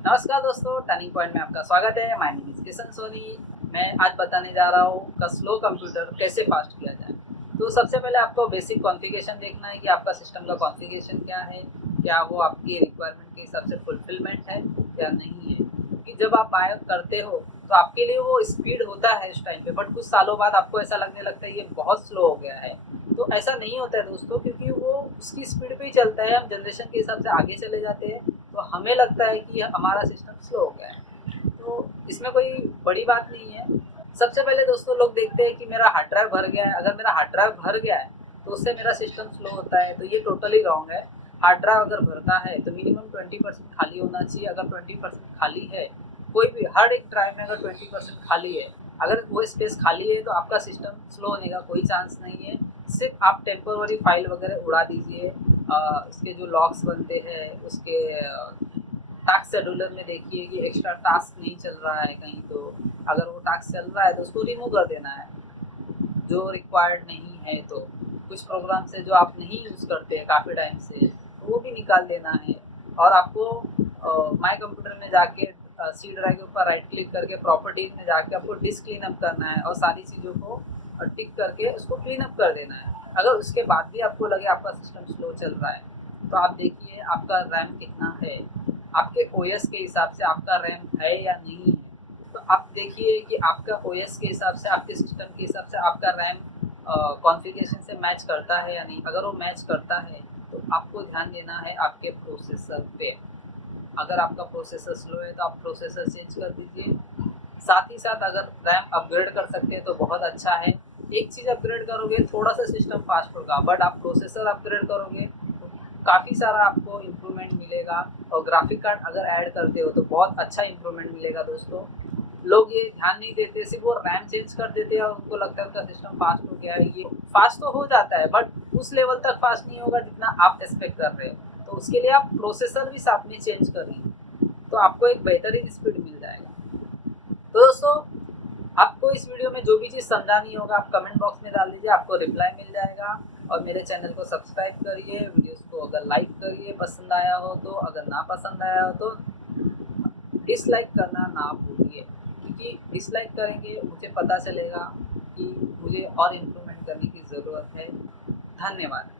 नमस्कार दोस्तों, turning point में आपका स्वागत है। My name is Kishan Soni. मैं आज बताने जा रहा हूँ का स्लो कंप्यूटर कैसे फास्ट किया जाए। तो सबसे पहले आपको बेसिक कॉन्फ़िगरेशन देखना है कि आपका सिस्टम का कॉन्फ़िगरेशन क्या है, क्या वो आपकी रिक्वायरमेंट के हिसाब से फुलफिलमेंट है या नहीं है। क्योंकि जब आप बाय करते हो तो आपके लिए वो स्पीड होता है इस टाइम पे, बट कुछ सालों बाद आपको ऐसा लगने लगता है ये बहुत स्लो हो गया है। तो ऐसा नहीं होता है दोस्तों, क्योंकि वो उसकी स्पीड पे ही चलता है। हम जनरेशन के हिसाब से आगे चले जाते हैं तो हमें लगता है कि हमारा सिस्टम स्लो हो गया है। तो इसमें कोई बड़ी बात नहीं है। सबसे पहले दोस्तों लोग देखते हैं कि मेरा हार्ड ड्राइव भर गया है। अगर मेरा हार्ड ड्राइव भर गया है तो उससे मेरा सिस्टम स्लो होता है, तो ये टोटली रॉन्ग है। हार्ड ड्राइव अगर भरता है तो मिनिमम 20% खाली होना चाहिए। अगर 20% खाली है, कोई भी हर एक ड्राइव में अगर 20% खाली है, अगर वो स्पेस खाली है तो आपका सिस्टम स्लो होने का कोई चांस नहीं है। सिर्फ आप टेम्पोररी फाइल वगैरह उड़ा दीजिए। उसके जो लॉग्स बनते हैं उसके टास्क शेड्यूलर में देखिए कि एक्स्ट्रा टास्क नहीं चल रहा है कहीं, तो अगर वो टास्क चल रहा है तो उसको रिमूव कर देना है जो रिक्वायर्ड नहीं है। तो कुछ प्रोग्राम से जो आप नहीं यूज़ करते हैं काफ़ी टाइम से, तो वो भी निकाल देना है। और आपको माय कंप्यूटर में जाके सी ड्राइव के ऊपर राइट क्लिक करके प्रॉपर्टीज में जाके आपको डिस्क क्लीन अप करना है और सारी चीज़ों को टिक करके उसको क्लीन अप कर देना है। अगर उसके बाद भी आपको लगे आपका सिस्टम स्लो चल रहा है तो आप देखिए आपका रैम कितना है, आपके ओएस के हिसाब से आपका रैम है या नहीं है। तो आप देखिए कि आपका ओएस के हिसाब से, आपके सिस्टम के हिसाब से आपका रैम कॉन्फ़िगरेशन से मैच करता है या नहीं। अगर वो मैच करता है तो आपको ध्यान देना है आपके प्रोसेसर पे। अगर आपका प्रोसेसर स्लो है तो आप प्रोसेसर चेंज कर दीजिए। साथ ही साथ अगर रैम अपग्रेड कर सकते हैं तो बहुत अच्छा है। एक चीज़ अपग्रेड करोगे थोड़ा सा सिस्टम फास्ट होगा, बट आप प्रोसेसर अपग्रेड करोगे तो काफ़ी सारा आपको इम्प्रूवमेंट मिलेगा। और ग्राफिक कार्ड अगर ऐड करते हो तो बहुत अच्छा इम्प्रूवमेंट मिलेगा दोस्तों। लोग ये ध्यान नहीं देते, सिर्फ वो रैम चेंज कर देते हैं और उनको लगता है उनका सिस्टम फास्ट हो गया है। ये फास्ट तो हो जाता है बट उस लेवल तक फास्ट नहीं होगा जितना आप एक्सपेक्ट कर रहे हो। तो उसके लिए आप प्रोसेसर भी साथ में चेंज करिए तो आपको एक बेहतरीन स्पीड मिल जाएगा। तो दोस्तों, आपको इस वीडियो में जो भी चीज़ समझा नहीं होगा आप कमेंट बॉक्स में डाल दीजिए, आपको रिप्लाई मिल जाएगा। और मेरे चैनल को सब्सक्राइब करिए, वीडियोस को अगर लाइक करिए पसंद आया हो तो, अगर ना पसंद आया हो तो डिसलाइक करना ना भूलिए। क्योंकि डिसलाइक करेंगे मुझे पता चलेगा कि मुझे और इम्प्रूवमेंट करने की ज़रूरत है। धन्यवाद।